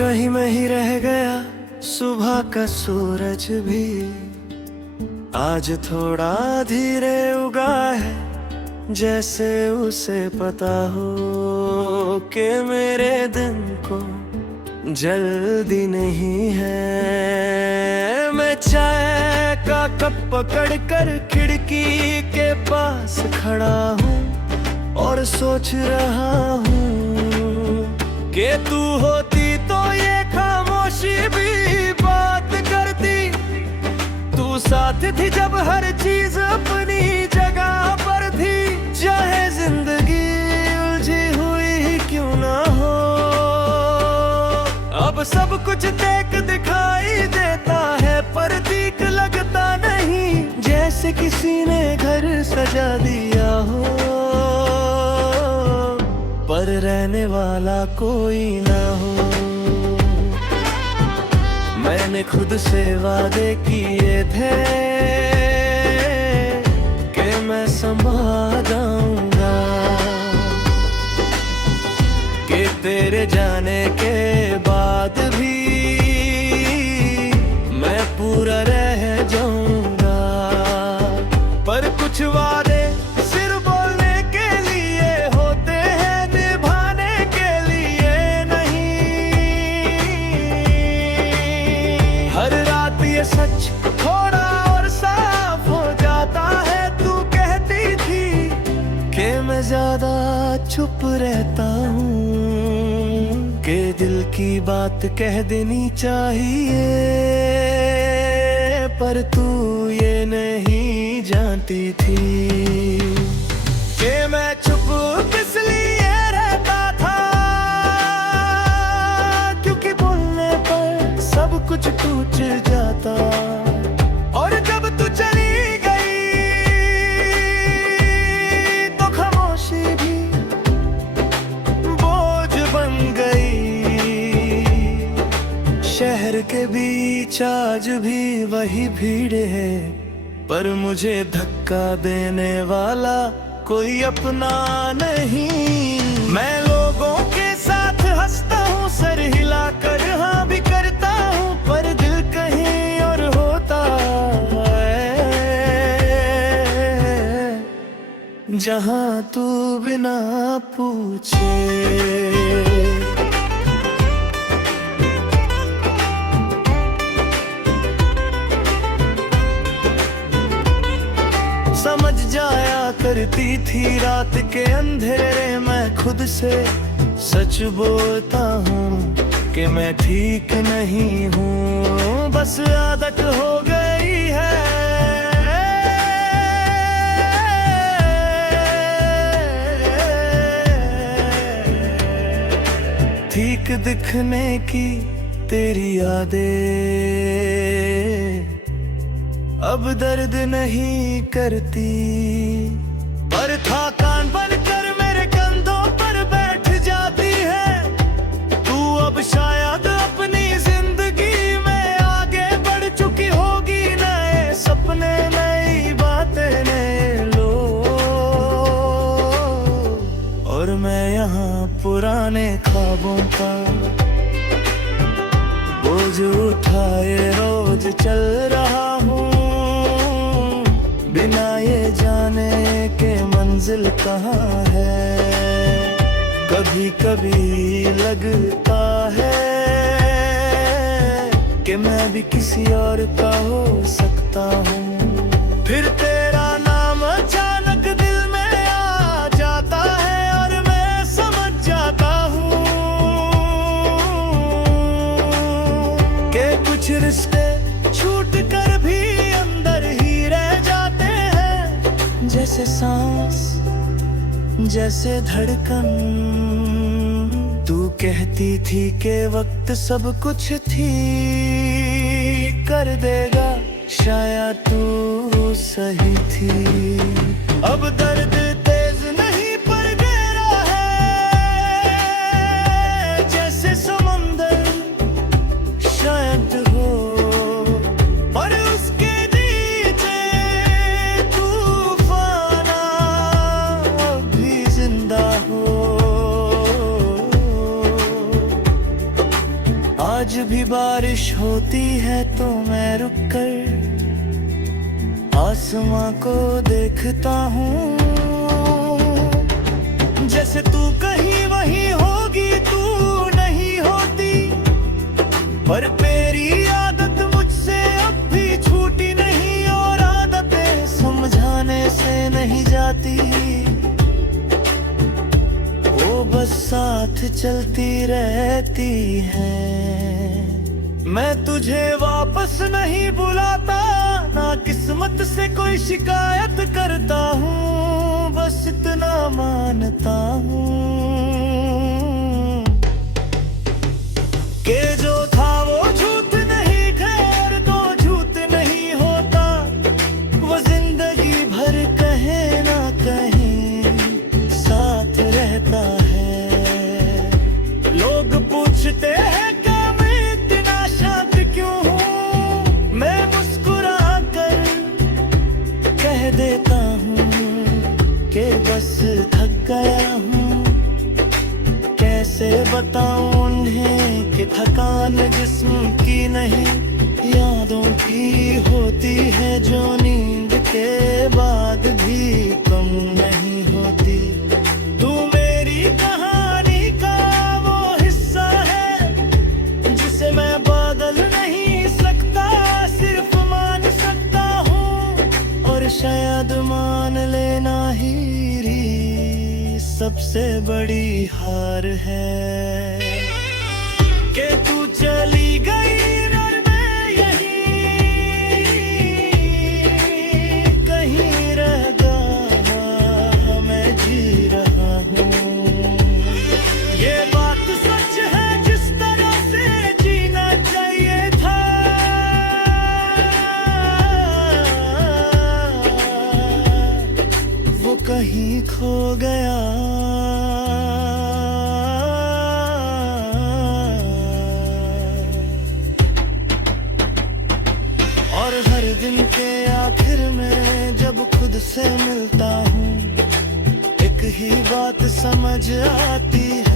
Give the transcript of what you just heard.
कहीं में ही रह गया सुबह का सूरज भी, आज थोड़ा धीरे उगा है, जैसे उसे पता हो कि मेरे दिन को जल्दी नहीं है। मैं चाय का कप पकड़ कर खिड़की के पास खड़ा हूँ और सोच रहा हूँ कि तू होती तो ये खामोशी भी बात करती। तू साथ थी जब हर चीज अपनी जगह पर थी, चाहे जिंदगी उलझी हुई क्यों ना हो। अब सब कुछ देख दिखाई देता है पर ठीक लगता नहीं, जैसे किसी ने घर सजा दिया हो पर रहने वाला कोई ना हो। मैंने खुद से वादे किए थे कि मैं संभाल जाऊंगा, कि तेरे जाने के बाद भी मैं पूरा रह जाऊंगा। पर कुछ वादे सिर्फ बोलने के लिए होते हैं, निभाने के लिए नहीं। हर रात ये सच थोड़ा और साफ हो जाता है। तू कहती थी कि मैं ज्यादा चुप रहता हूँ, कि दिल की बात कह देनी चाहिए, पर तू ये नहीं जानती थी कि मैं चुप इसलिए रहता था क्योंकि बोलने पर सब कुछ टूट जाता। और जब तू चली गई तो खामोशी भी बोझ बन गई। शहर के बीच आज भी वही भीड़ है, पर मुझे धक्का देने वाला कोई अपना नहीं। मैं लोगों के साथ हंसता हूँ, सर हिलाकर हाँ भी करता हूँ, पर दिल कहीं और होता है, जहाँ तू बिना पूछे। समझ जाया करती थी रात के अंधेरे मैं खुद से सच बोलता हूँ कि मैं ठीक नहीं हूँ, बस आदत हो गई है। ठीक दिखने की तेरी यादें अब दर्द नहीं करती, पर था कान बनकर मेरे कंधों पर बैठ जाती है। तू अब शायद अपनी जिंदगी में आगे बढ़ चुकी होगी, नए सपने नई बातें नए लोग, और मैं यहाँ पुराने ख्वाबों का बोझ उठाए रोज चल रहा हूँ, बिना ये जाने के मंजिल कहाँ है। कभी कभी लगता है कि मैं भी किसी और का हो सकता हूँ। फिर तेरा नाम अचानक दिल में आ जाता है और मैं समझ जाता हूँ कि कुछ रिश्ते छूट कर भी अंदर ही रह जाते हैं, जैसे सांस जैसे धड़कन। तू कहती थी कि वक्त सब कुछ ठीक कर देगा, शायद तू सही थी। अब दर्द तेज नहीं पर गहरा है, जैसे समंदर शायद हो, पर उसके नीचे तूफान अभी जिंदा हो। भी बारिश होती है तो मैं रुक कर आसमां को देखता हूँ। जैसे तू कहीं वहीं होगी, तू नहीं होती, पर मेरी आदत मुझसे अब भी छूटी नहीं, और आदतें समझाने से नहीं जाती, वो बस साथ चलती रहती है। मैं तुझे वापस नहीं बुलाता, ना किस्मत से कोई शिकायत करता हूँ, बस इतना मानता हूँ कि जो था वो झूठ नहीं, खैर तो झूठ नहीं होता, वो जिंदगी भर कहे ना कहीं साथ रहता है। लोग पूछते हैं देता हूँ कि बस थक गया हूँ। कैसे बताऊँ उन्हें कि थकान जिस्म की नहीं, यादों की होती है, जो नींद के बाद भी कम नहीं होती। तू मेरी कहानी का वो हिस्सा है जिसे मैं बदल नहीं सकता, सिर्फ मान सकता हूँ, और शायद मान लेना ही सबसे बड़ी हार है कि तू चली गई और मैं यहीं कहीं रह गया, मैं जी रहा हूँ। ये बात सच है, जिस तरह से जीना चाहिए था, वो कहीं खो गया। और हर दिन के आखिर में जब खुद से मिलता हूँ, एक ही बात समझ आती है